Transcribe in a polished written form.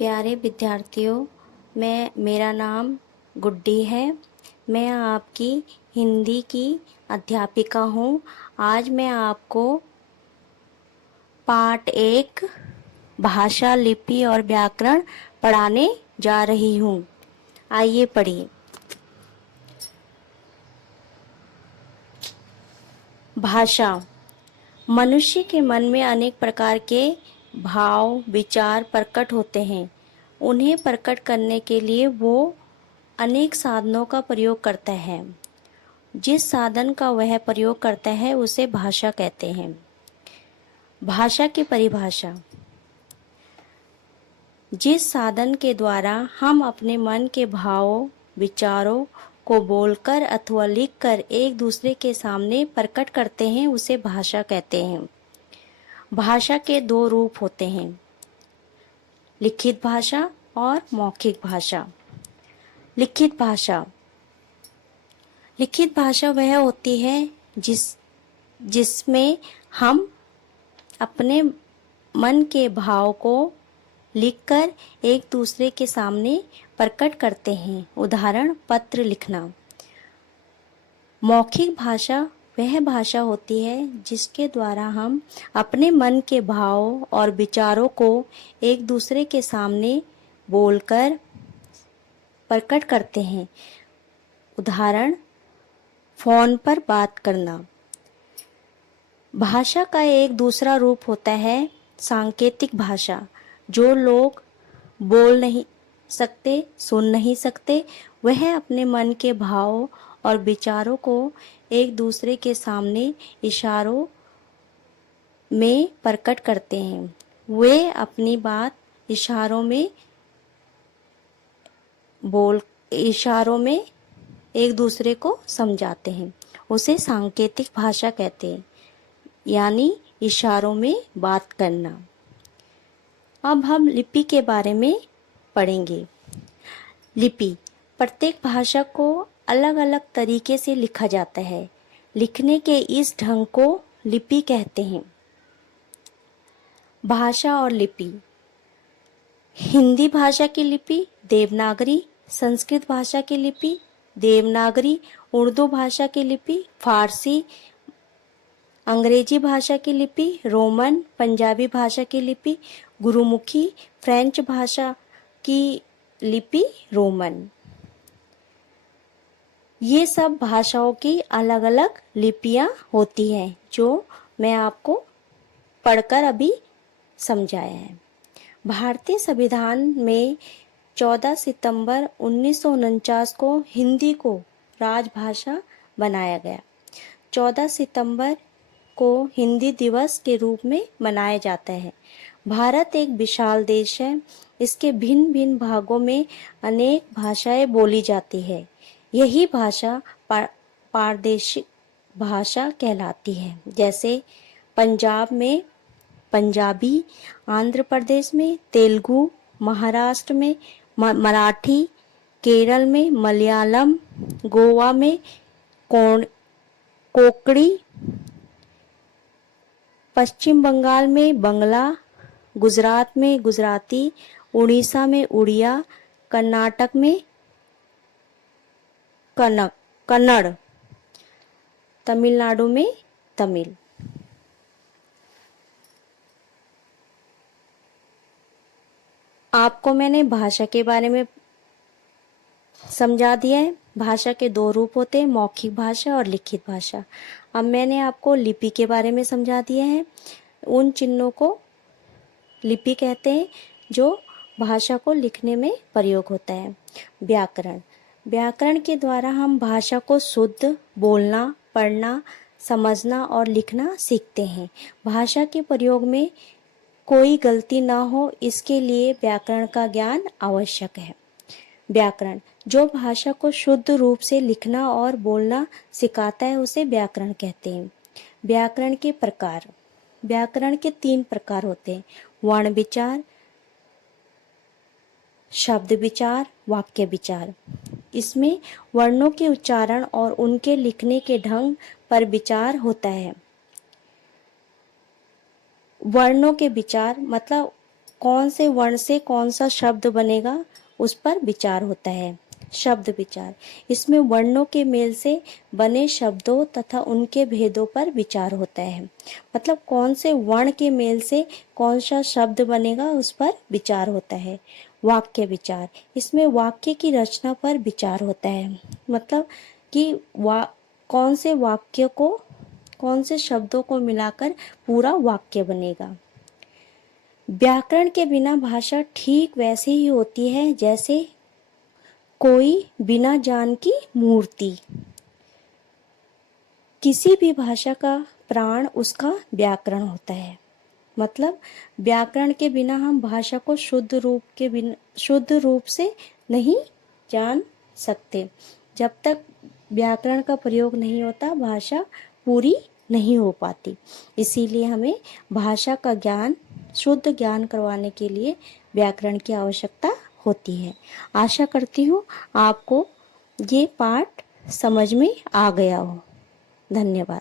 प्यारे विद्यार्थियों, मेरा नाम गुड्डी है। मैं आपकी हिंदी की अध्यापिका हूँ। आज मैं आपको पाठ 1 भाषा, लिपि और व्याकरण पढ़ाने जा रही हूँ। आइए पढ़िए। भाषा। मनुष्य के मन में अनेक प्रकार के भाव, विचार प्रकट होते हैं। उन्हें प्रकट करने के लिए वो अनेक साधनों का प्रयोग करता है। जिस साधन का वह प्रयोग करता है उसे भाषा कहते हैं। भाषा की परिभाषा। जिस साधन के द्वारा हम अपने मन के भावों, विचारों को बोलकर अथवा लिखकर एक दूसरे के सामने प्रकट करते हैं उसे भाषा कहते हैं। भाषा के 2 रूप होते हैं, लिखित भाषा और मौखिक भाषा। लिखित भाषा। लिखित भाषा वह होती है जिसमें हम अपने मन के भाव को लिखकर एक दूसरे के सामने प्रकट करते हैं। उदाहरण, पत्र लिखना। मौखिक भाषा वह भाषा होती है जिसके द्वारा हम अपने मन के भाव और विचारों को एक दूसरे के सामने बोलकर प्रकट करते हैं। उदाहरण, फोन पर बात करना। भाषा का एक दूसरा रूप होता है सांकेतिक भाषा। जो लोग बोल नहीं सकते, सुन नहीं सकते, वह अपने मन के भाव और विचारों को एक दूसरे के सामने इशारों में प्रकट करते हैं। वे अपनी बात इशारों में एक दूसरे को समझाते हैं। उसे सांकेतिक भाषा कहते हैं, यानी इशारों में बात करना। अब हम लिपि के बारे में पढ़ेंगे। लिपि। प्रत्येक भाषा को अलग अलग तरीके से लिखा जाता है। लिखने के इस ढंग को लिपि कहते हैं। भाषा और लिपि। हिंदी भाषा की लिपि देवनागरी, संस्कृत भाषा की लिपि देवनागरी, उर्दू भाषा की लिपि फारसी, अंग्रेजी भाषा की लिपि रोमन, पंजाबी भाषा की लिपि गुरुमुखी, फ्रेंच भाषा की लिपि रोमन। ये सब भाषाओं की अलग अलग लिपियां होती हैं जो मैं आपको पढ़कर अभी समझाया है। भारतीय संविधान में 14 सितंबर 1949 को हिंदी को राजभाषा बनाया गया। 14 सितंबर को हिंदी दिवस के रूप में मनाया जाता है। भारत एक विशाल देश है। इसके भिन्न भिन्न भागों में अनेक भाषाएं बोली जाती है। यही भाषा प्रादेशिक भाषा कहलाती है। जैसे पंजाब में पंजाबी, आंध्र प्रदेश में तेलुगु, महाराष्ट्र में मराठी, केरल में मलयालम, गोवा में कोंकणी, पश्चिम बंगाल में बंगला, गुजरात में गुजराती, उड़ीसा में उड़िया, कर्नाटक में कन्नड़, तमिलनाडु में तमिल। आपको मैंने भाषा के बारे में समझा दिया है। भाषा के 2 रूप होते हैं, मौखिक भाषा और लिखित भाषा। अब मैंने आपको लिपि के बारे में समझा दिया है। उन चिन्हों को लिपि कहते हैं जो भाषा को लिखने में प्रयोग होता है। व्याकरण। व्याकरण के द्वारा हम भाषा को शुद्ध बोलना, पढ़ना, समझना और लिखना सीखते हैं। भाषा के प्रयोग में कोई गलती ना हो, इसके लिए व्याकरण का ज्ञान आवश्यक है। व्याकरण जो भाषा को शुद्ध रूप से लिखना और बोलना सिखाता है उसे व्याकरण कहते हैं। व्याकरण के प्रकार। व्याकरण के 3 प्रकार होते हैं, वर्ण विचार, शब्द विचार, वाक्य विचार। इसमें वर्णों के उच्चारण और उनके लिखने के ढंग पर विचार होता है। वर्णों के विचार मतलब कौन से वर्ण से कौन सा शब्द बनेगा उस पर विचार होता है। शब्द विचार, इसमें वर्णों के मेल से बने शब्दों तथा उनके भेदों पर विचार होता है। मतलब कौन से वर्ण के मेल से कौन सा शब्द बनेगा उस पर विचार होता है। वाक्य विचार, इसमें वाक्य की रचना पर विचार होता है। मतलब कि कौन से वाक्य को, कौन से शब्दों को मिलाकर पूरा वाक्य बनेगा। व्याकरण के बिना भाषा ठीक वैसे ही होती है जैसे कोई बिना जान की मूर्ति। किसी भी भाषा का प्राण उसका व्याकरण होता है। मतलब व्याकरण के बिना हम भाषा को शुद्ध रूप से नहीं जान सकते। जब तक व्याकरण का प्रयोग नहीं होता भाषा पूरी नहीं हो पाती। इसीलिए हमें भाषा का ज्ञान, शुद्ध ज्ञान करवाने के लिए व्याकरण की आवश्यकता होती है। आशा करती हूँ आपको ये पाठ समझ में आ गया हो। धन्यवाद।